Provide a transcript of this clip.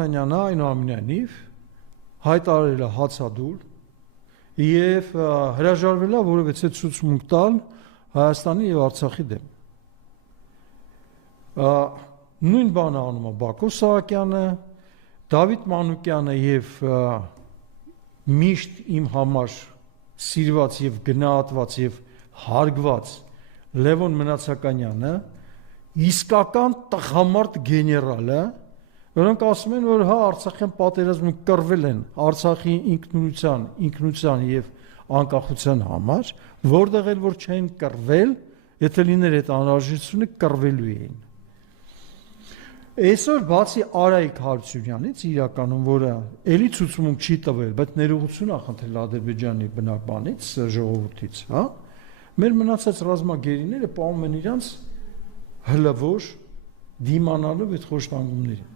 Հանյանը այնուամենայնիվ հայտարարել է հացադուլ եւ հրաժարվել է որևէ ցուցմունք տալ Հայաստանի եւ Արցախի դեմ։ Նույն բանը անում է Բակո Սահակյանը, Դավիթ Մանուկյանը եւ միշտ իմ համար սիրված եւ գնահատված եւ հարգված Լևոն Մնացականյանը, իսկական տղամարդ գեներալը, որոնք ասում են, որ հա Արցախյան պատերազմում կռվել են Արցախի ինքնության եւ անկախության համար, որտեղ էլ որ չեն կռվել, եթե լիներ այդ անհրաժեշտությունը կռվելու էին։ Այսօր բացի Արայիկ Հարությունյանից իրականում, որը էլի ցուցմունք չի տվել, բայց ներողություն ա խնդրել Ադրբեջանի բնականից, ժողովրդից, հա, մեր մնացած ռազմագերիները պահում են իրանց հլվոր դիմանալով այդ խոշտանգումներին։